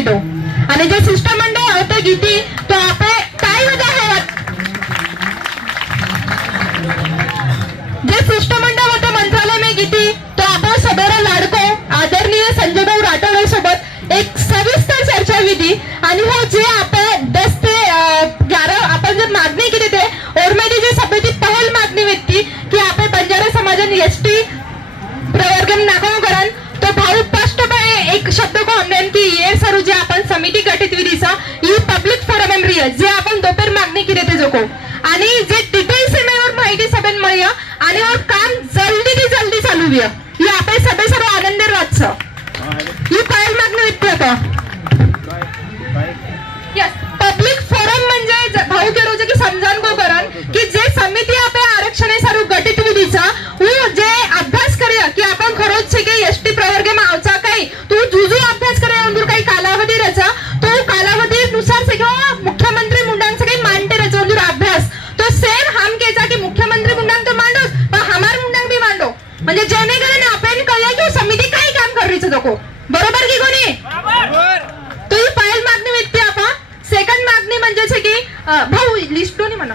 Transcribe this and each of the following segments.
कीटो आणि जे शिष्टमंडळ होते गीती तो आपे काय वजह है जे शिष्टमंडळ होते मंत्रालय में गीती तो आपण सदर लाडको आदरणीय संजय भाऊ राठोड सोबत एक सविस्तर चर्चा विधी आणि हो जे आपण 10 ते 11 आपण जर मागणी केली ते ओरमेदी जे सभेची पहिल मागणी व्यक्ती की आपण बंजारा समाजाने एसटी प्रवर्गम नाकाम करण तो भाऊ स्पष्टपणे एक शब्द को हमने की ये सर जे आपण समिती गठीत विधीचा ही पब्लिक फोरम एमरिया जे आपण दोपर मागणी केली ते जोको आणि जे डिटेल सीमेवर माहिती सभेन मिळूया आणि और काम जल्दी चालू व्या ही आपण सभे सर्व आनंद राहतो ही पहिल मागणी व्यक्ती आता यस पब्लिक फोरम म्हणजे भाऊ के रोज की समजान को करण की जे समिती आपे आरक्षण सारू गठीत विधीचा वो जे अभ्यास करूया की आपण खरोच छे की एसटी प्रवर्ग में आवचा काही तू जुजू अभ्यास करे अंदर काही कालावधी रचा तो कालावधी नुसार से मुख्यमंत्री मुंडांग से काही मांडते रचा अंदर अभ्यास तो सेम हम केचा की मुख्यमंत्री मुंडांग तो मांडो पण हमार मुंडांग भी मांडो म्हणजे जेणेकरून आपण कळूया की समिती काय काम कर रही छे बरोबर की कोणी बरोबर तो ही पहिल मागणी व्यक्ती आपण सेकंड मागणी म्हणजे छे की भाऊ लिस्टो नाही म्हणा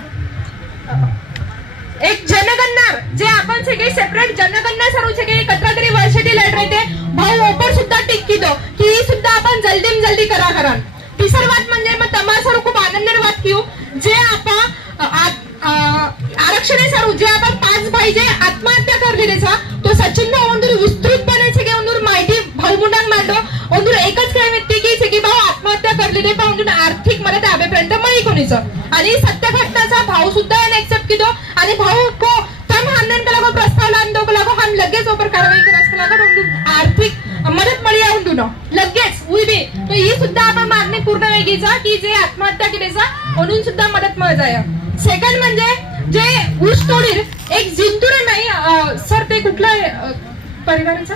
एक जनगणना जे आपण छे की सेपरेट जनगणना सरू छे की कतरा तरी वर्षाची लेट रहते भाऊ ऊपर सुद्धा टिक्की दो की ही सुद्धा आपण जल्दी करा तिसरी बात म्हणजे मग तमा सरू खूप आनंदाची बात कियो जे आपण आरक्षण सरू जे आपण 5 भाई जे आत्महत्या करलेले छा तो सचिन भाऊ अंदर विस्तृतपणे छे की अंदर माहिती भाऊ मुंडांग मांडो अंदर एकच काय व्यक्ती की छे की भाऊ आत्महत्या करलेले पण अंदर आर्थिक मदत आबेपर्यंत मळी कोणीचं आणि सत्य घटनाचा भाऊ सुद्धा याने एक्सेप्ट किदो आणि भाऊ को तम हानन कला को प्रस्ताव लांदो कला को हम लगेच ऊपर कारवाई करस कला को अंदर आर्थिक मदत मळी आउंदुनो लगेच उइबे तो ही सुद्धा आपण मागणी पूर्ण वेगीचा की जे आत्महत्या केलेचा म्हणून सुद्धा मदत मिळ जाय सेकंड म्हणजे जे ऊस तोडीर एक जिंतूर नाही सर ते कुठलं परिवाराचा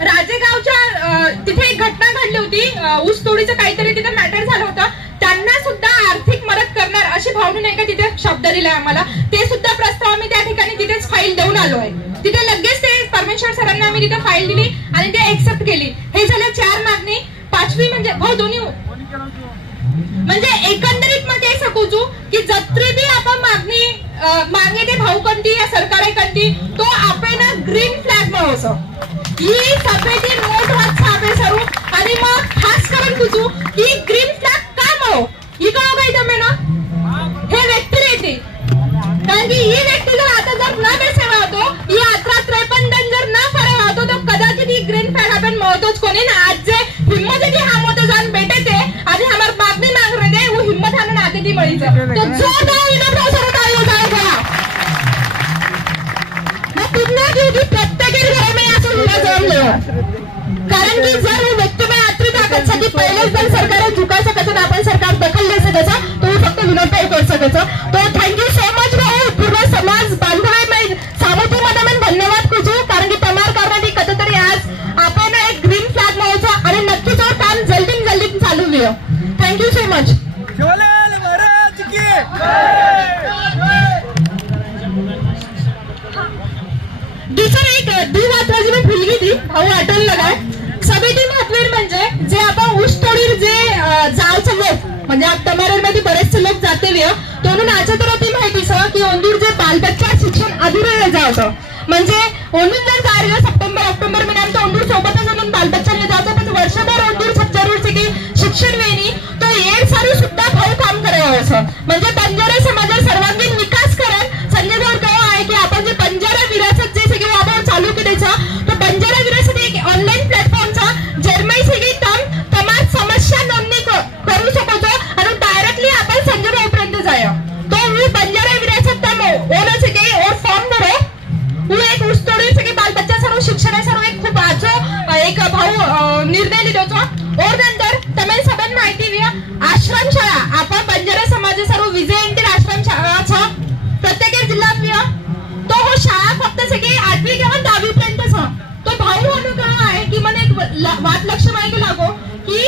राजेगावच्या तिथे एक घटना घडली होती ऊस तोडीचं काहीतरी तिथे मॅटर झालं होतं त्यांना सुद्धा आर्थिक मदत करणार अशी भावना नाही का तिथे शब्द दिलाय आम्हाला ते सुद्धा प्रस्ताव आम्ही त्या ठिकाणी तिथेच फाईल देऊन आलो आहे तिथे लगेच ते परमेश्वर सरांना आम्ही तिथे फाईल दिली आणि ते एक्सेप्ट केली हे झालं 4 मागणी पाचवी म्हणजे भाऊ दोन्ही म्हणजे एकंदरीत मध्ये सकूचू की जत्रे बी आपण मागणी मागे ते भाऊ कंती या सरकारे कंती तो आपण ग्रीन फ्लॅग म्हणूसो ही सभेची नोट वाचा आपे सरू आणि मग खास करून कुचू की ग्रीन फ्लॅग का म्हणो ही का काही दमे ना हे व्यक्ती येते कारण की ही व्यक्ती जर आता जर न बेसेवा होतो ही 1853 जर न फरक होतो तो कदाचित ही ग्रीन फ्लॅग आपण महत्वच कोणी ना आज जे हिम्मत की हम होते जान बेटे थे आणि हमार मागणी मांग रहे थे वो हिम्मत आने आते ती मळीच तो जो दाव इना प्रसार काय जाएगा मैं पुन्हा की प्रत्येक घरे में असं हुआ जमले कारण की जर वो व्यक्ती में आत्री ताकद साठी पहिलेच जर सरकार झुका सकत आपण सरकार दखल ले सकत तो फक्त विनंती कर सकत तो थँक्यू सो मच भाऊ पूर्ण समाज बांधवाय में सामोती मध्ये धन्यवाद कुजू कारण की तमार करण्यासाठी कधीतरी आज आपण एक ग्रीन फ्लॅग मावचा आणि नक्कीच काम जल्दी चालू लियो thank you so much Shivlal Maharaj की दुसरं एक दिवात्राजी में फुलगी थी भाऊ आठवण लगाय सभेची महत्त्व म्हणजे जे आपण ऊस तोडीर जे जावचं लोक म्हणजे तमारेर मध्ये बरेचसे लोक जाते व्य म्हणून आजच्या तर ती माहिती सह की ओंदूर जे बालबच्चा शिक्षण अधुरे जावचं म्हणजे ओंदूर जर जायला सप्टेंबर ऑक्टोबर महिन्यात ओंदूर सोबतच म्हणून बालबच्चांना जावचं पण वर्षभर ओंदूर जरूर की शिक्षण वेणी तो एक सारी सुद्धा भाऊ काम करावं म्हणजे बंजारा समाजा सर्वांगीण विकास करण संजय भाऊ काय आहे की आपण जे बंजारा विरासत जे सगळे आपण चालू केलेचा तो बंजारा विरासत एक ऑनलाईन प्लॅटफॉर्मचा जर्मनी सगळी तमाम समस्या नोंदणी करू शकतो आणि डायरेक्टली आपण संजय भाऊ पर्यंत जाय तो मी बंजारा विरासत तम ओला सगळे और फॉर्म भरो वो एक उस्तोडी सगळे बालबच्चा सर्व शिक्षण सर्व एक खूप आजो एक भाऊ निर्णय लिहितो और नंतर तमेल सभेन माहिती व्या आश्रम शाळा आपण बंजारा समाज सर्व विजय इंटर आश्रम शाळा प्रत्येक जिल्ह्यात व्या तो हो शाळा फक्त सगळे 8वी किंवा 10वी पर्यंतच तो भाऊ अनुकरण आहे की મને एक વાત लक्ष माहिती लागो की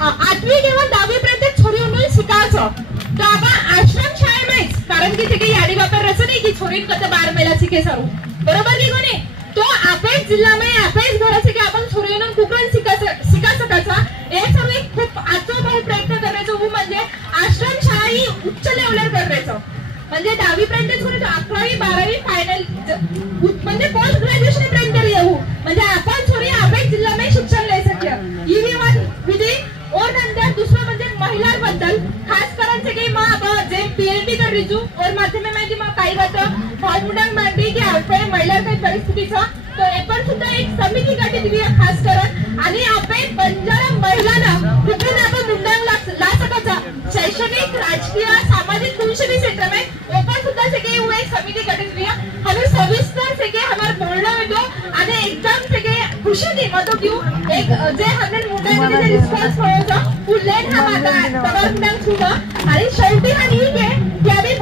8वी किंवा 10वी पर्यंत छोरी म्हणून शिकायचं तो आपण आश्रम शाळेमध्ये कारण की सगळी याडी वापर रच नाही की छोरी कत 12 महिला शिके सारू बरोबर की कोणी तो आपल्या जिल्ह्यामध्ये आपल्याच घराचे की आपण छोरी म्हणून कुकरण शिका सकाचा आजो भाऊ प्रयत्न करायचो वो म्हणजे आश्रमशाळा ही उच्च लेवलर करायचो म्हणजे 10वी पर्यंतच करायचो 11वी 12वी फायनल म्हणजे पोस्ट ग्रॅज्युएशन पर्यंत येऊ म्हणजे आपण थोडी आवेग जिल्हा में शिक्षण ले सके ही विधी और नंतर दूसरा म्हणजे महिलांबद्दल खास करून से की मां जे पीएचडी कर रही और माध्यम में माहिती मग काही बात भावमुंडांग मांडली की आपण महिला काही परिस्थितीचा तो आपण सुद्धा एक समिती गठीत केली खास करून आणि आपण बंजारा महिलांना कुठे आपण मुंडांग ला सकाचा शैक्षणिक राजकीय सामाजिक कुणशी क्षेत्र में ओपन सुद्धा से की वो एक समिति गठित किया हमें सविस्तर से के हमारा बोलना में तो आणि एकदम से के खुशी थी मतलब क्यों एक जे हमने मुंडांग मध्ये रिस्पॉन्स मिळवला उल्लेख हा माझा तमाम मुंडांग सुद्धा आणि शेवटी हा ठीक आहे की आम्ही